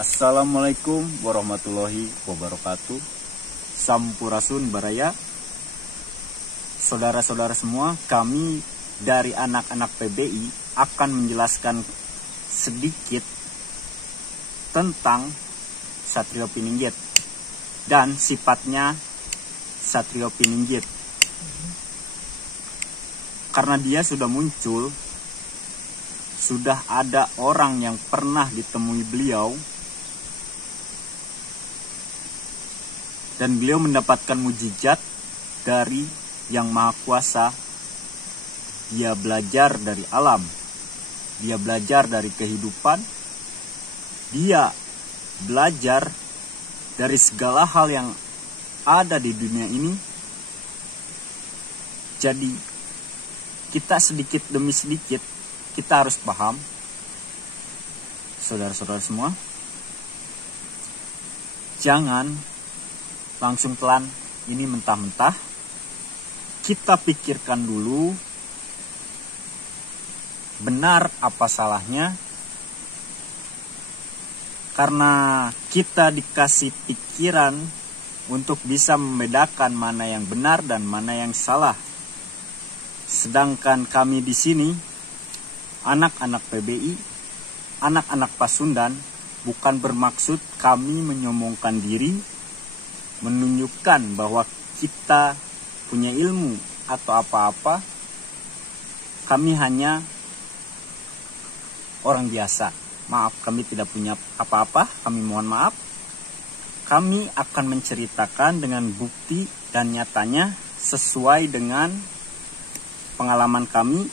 Assalamualaikum warahmatullahi wabarakatuh. Sampurasun Baraya. Saudara-saudara semua, kami dari anak-anak PBI akan menjelaskan sedikit tentang Satrio Pininggit dan sifatnya Satrio Pininggit. Karena dia sudah muncul, sudah ada orang yang pernah ditemui beliau dan beliau mendapatkan mujizat dari Yang Maha Kuasa. Dia belajar dari alam, dia belajar dari kehidupan, dia belajar dari segala hal yang ada di dunia ini. Jadi kita sedikit demi sedikit kita harus paham, saudara-saudara semua, jangan langsung telan ini mentah-mentah. Kita pikirkan dulu benar apa salahnya. Karena kita dikasih pikiran untuk bisa membedakan mana yang benar dan mana yang salah. Sedangkan kami di sini, anak-anak PBI, anak-anak Pasundan, bukan bermaksud kami menyombongkan diri, menunjukkan bahwa kita punya ilmu atau apa-apa. Kami hanya orang biasa. Maaf, kami tidak punya apa-apa, kami mohon maaf. Kami akan menceritakan dengan bukti dan nyatanya sesuai dengan pengalaman kami,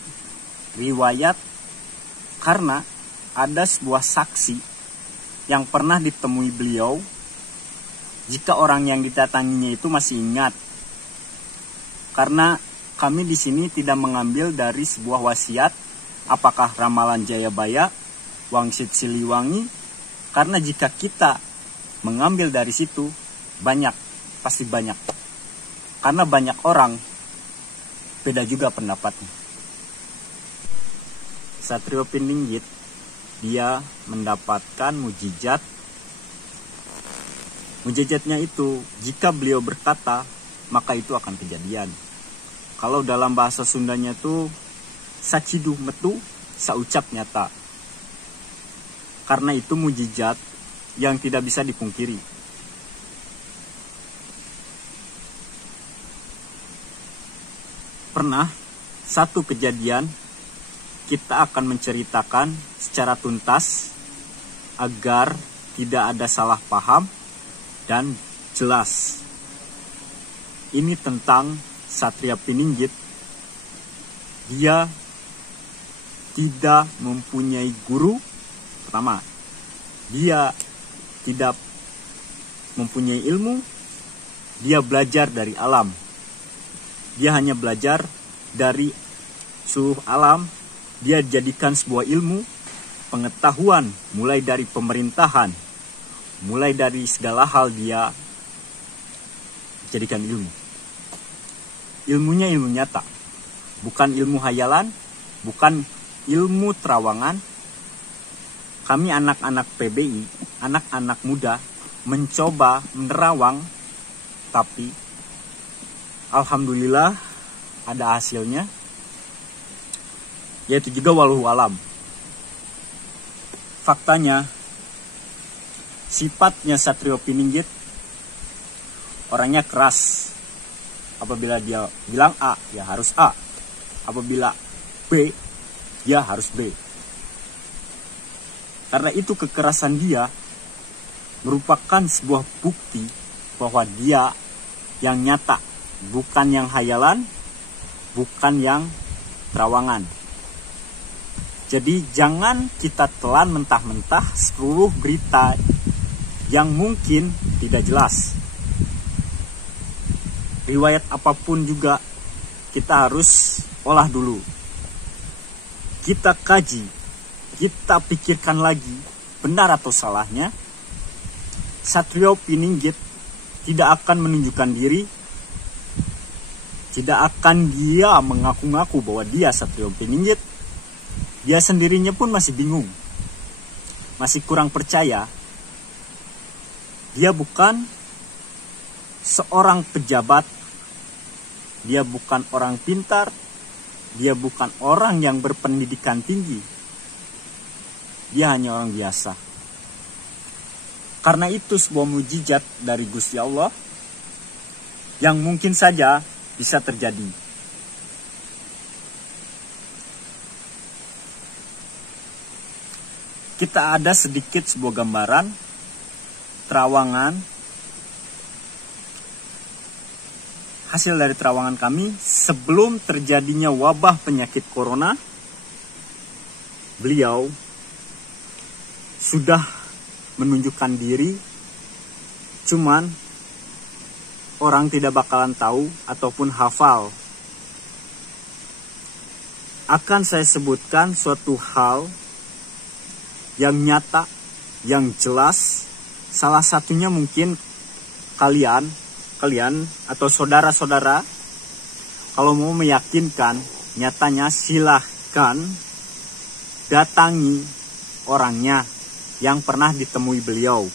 riwayat, karena ada sebuah saksi yang pernah ditemui beliau. Jika orang yang didatanginya itu masih ingat, karena kami di sini tidak mengambil dari sebuah wasiat, apakah ramalan Jayabaya, Wangsit Siliwangi, karena jika kita mengambil dari situ banyak, pasti banyak, karena banyak orang beda juga pendapatnya. Satrio Pininggit dia mendapatkan mujizat. Mujizatnya itu, jika beliau berkata, maka itu akan kejadian. Kalau dalam bahasa Sundanya itu, saciduh metu, saucap nyata. Karena itu mujizat yang tidak bisa dipungkiri. Pernah, satu kejadian, kita akan menceritakan secara tuntas, agar tidak ada salah paham, dan jelas. Ini tentang Satrio Pininggit. Dia tidak mempunyai guru. Pertama, dia tidak mempunyai ilmu. Dia belajar dari alam. Dia hanya belajar dari seluruh alam. Dia jadikan sebuah ilmu, pengetahuan, mulai dari pemerintahan, mulai dari segala hal dia jadikan ilmu. Ilmunya ilmu nyata, bukan ilmu hayalan, bukan ilmu terawangan. Kami anak-anak PBI, anak-anak muda, mencoba menerawang, tapi alhamdulillah ada hasilnya, yaitu juga wallahu alam. Faktanya, sifatnya Satrio Pininggit orangnya keras. Apabila dia bilang A, ya harus A. Apabila B, ya harus B. Karena itu kekerasan dia merupakan sebuah bukti bahwa dia yang nyata, bukan yang hayalan, bukan yang terawangan. Jadi jangan kita telan mentah-mentah seluruh berita yang mungkin tidak jelas. Riwayat apapun juga kita harus olah dulu. Kita kaji, kita pikirkan lagi benar atau salahnya. Satrio Pininggit tidak akan menunjukkan diri, tidak akan dia mengaku-ngaku bahwa dia Satrio Pininggit. Dia sendirinya pun masih bingung, masih kurang percaya Dia bukan seorang pejabat, dia bukan orang pintar, dia bukan orang yang berpendidikan tinggi. Dia hanya orang biasa. Karena itu sebuah mukjizat dari Gusti Allah yang mungkin saja bisa terjadi. Kita ada sedikit sebuah gambaran terawangan, hasil dari terawangan kami sebelum terjadinya wabah penyakit corona. Beliau sudah menunjukkan diri, cuman orang tidak bakalan tahu ataupun hafal. Akan saya sebutkan suatu hal yang nyata, yang jelas. Salah satunya mungkin kalian atau saudara-saudara kalau mau meyakinkan nyatanya, silahkan datangi orangnya yang pernah ditemui beliau.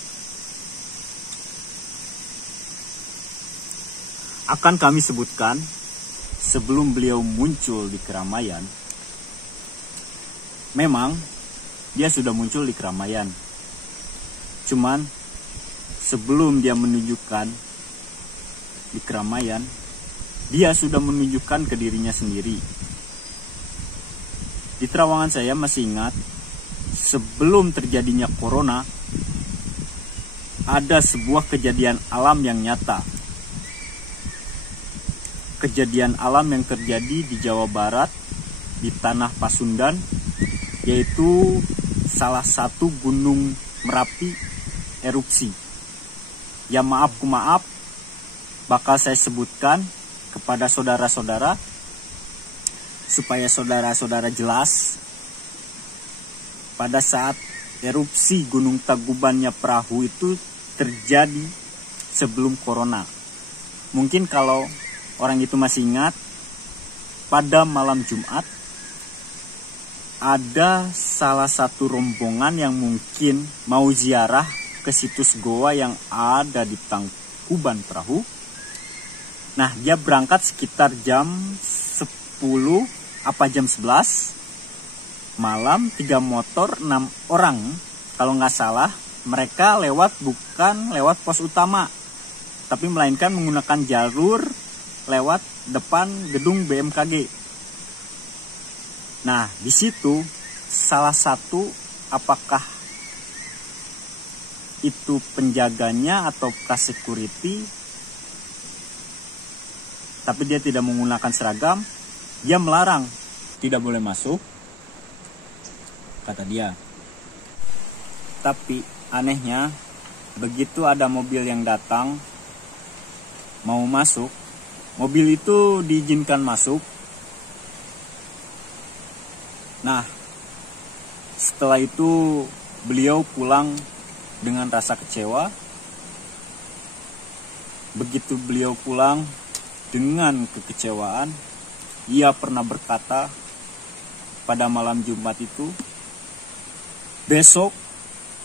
Akan kami sebutkan sebelum beliau muncul di keramaian. Memang dia sudah muncul di keramaian, cuman sebelum dia menunjukkan di keramaian, dia sudah menunjukkan ke dirinya sendiri. Di terawangan saya masih ingat, sebelum terjadinya corona, ada sebuah kejadian alam yang nyata. Kejadian alam yang terjadi di Jawa Barat, di tanah Pasundan, yaitu salah satu gunung Merapi erupsi. Ya maaf bakal saya sebutkan kepada saudara-saudara supaya saudara-saudara jelas. Pada saat erupsi Gunung Tangkubannya Perahu itu terjadi sebelum corona. Mungkin kalau orang itu masih ingat, pada malam Jumat ada salah satu rombongan yang mungkin mau ziarah ke situs goa yang ada di Tangkuban Perahu. Nah, dia berangkat sekitar jam 10 apa jam 11 malam, 3 motor, 6 orang. Kalau nggak salah, mereka bukan lewat pos utama, tapi melainkan menggunakan jalur lewat depan gedung BMKG. Nah, di situ salah satu, apakah itu penjaganya ataukah security, tapi dia tidak menggunakan seragam, dia melarang, tidak boleh masuk, kata dia. Tapi anehnya, begitu ada mobil yang datang mau masuk, mobil itu diizinkan masuk. Nah, setelah itu beliau pulang dengan rasa kecewa. Begitu beliau pulang dengan kekecewaan, ia pernah berkata pada malam Jumat itu, besok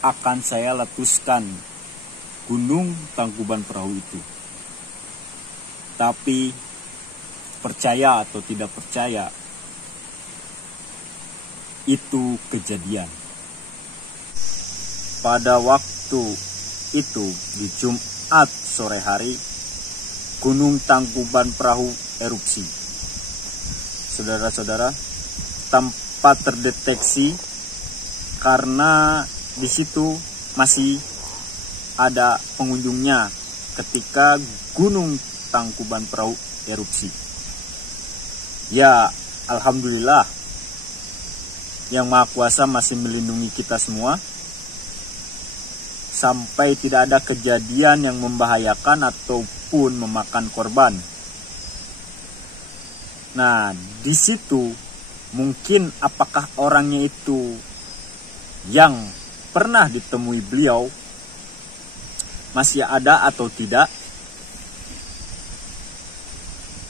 akan saya letuskan Gunung Tangkuban Perahu itu. Tapi percaya atau tidak percaya, itu kejadian. Pada waktu itu di Jumat sore hari, Gunung Tangkuban Perahu erupsi. Saudara-saudara, tanpa terdeteksi karena di situ masih ada pengunjungnya ketika Gunung Tangkuban Perahu erupsi. Ya, alhamdulillah, Yang Maha Kuasa masih melindungi kita semua sampai tidak ada kejadian yang membahayakan ataupun memakan korban. Nah, di situ mungkin apakah orangnya itu yang pernah ditemui beliau masih ada atau tidak,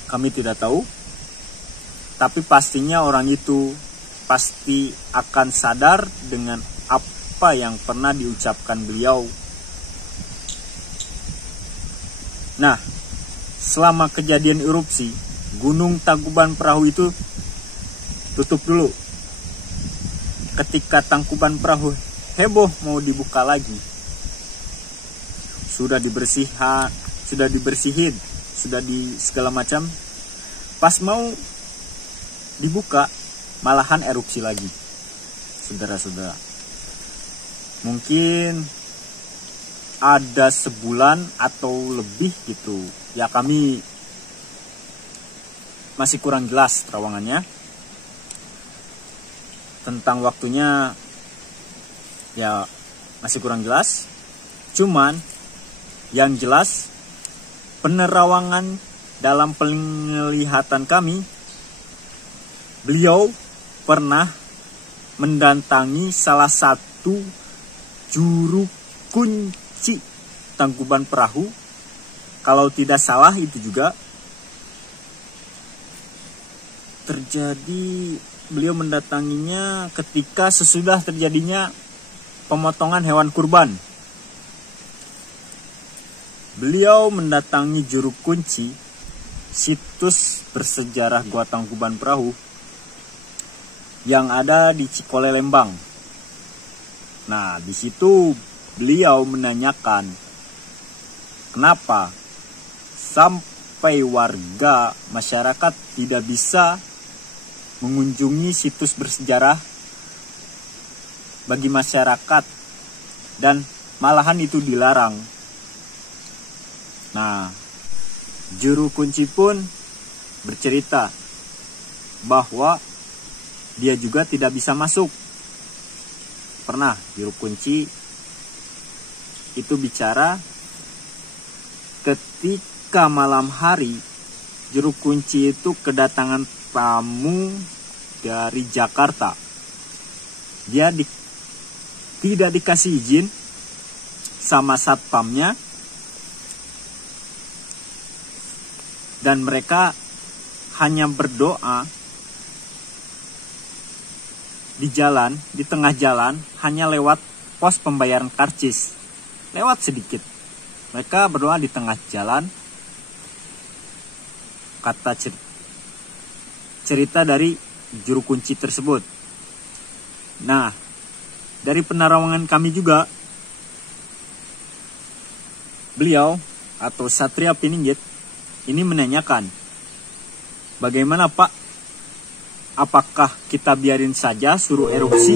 kami tidak tahu. Tapi pastinya orang itu pasti akan sadar dengan apa yang pernah diucapkan beliau Nah, selama kejadian erupsi, Gunung Tangkuban Perahu itu tutup dulu. Ketika Tangkuban Perahu heboh mau dibuka lagi, sudah dibersihin, sudah di segala macam. Pas mau dibuka, malahan erupsi lagi. Saudara-saudara, mungkin ada sebulan atau lebih gitu. Ya, kami masih kurang jelas terawangannya. Tentang waktunya ya masih kurang jelas. Cuman yang jelas, penerawangan dalam penglihatan kami, beliau pernah mendatangi salah satu juru kunci Tangkuban Perahu. Kalau tidak salah itu juga terjadi, beliau mendatanginya ketika sesudah terjadinya pemotongan hewan kurban. Beliau mendatangi juru kunci situs bersejarah Gua Tangkuban Perahu yang ada di Cikole, Lembang. Nah, di situ beliau menanyakan kenapa sampai warga masyarakat tidak bisa mengunjungi situs bersejarah bagi masyarakat, dan malahan itu dilarang. Nah, juru kunci pun bercerita bahwa dia juga tidak bisa masuk. Pernah juru kunci itu bicara ketika malam hari, juru kunci itu kedatangan tamu dari Jakarta. Dia tidak dikasih izin sama satpamnya, dan mereka hanya berdoa di jalan, di tengah jalan, hanya lewat pos pembayaran karcis, lewat sedikit. Mereka berdoa di tengah jalan. Kata cerita dari juru kunci tersebut. Nah, dari penerawangan kami juga, beliau atau Satria Pininggit ini menanyakan, bagaimana Pak, apakah kita biarin saja suruh erupsi?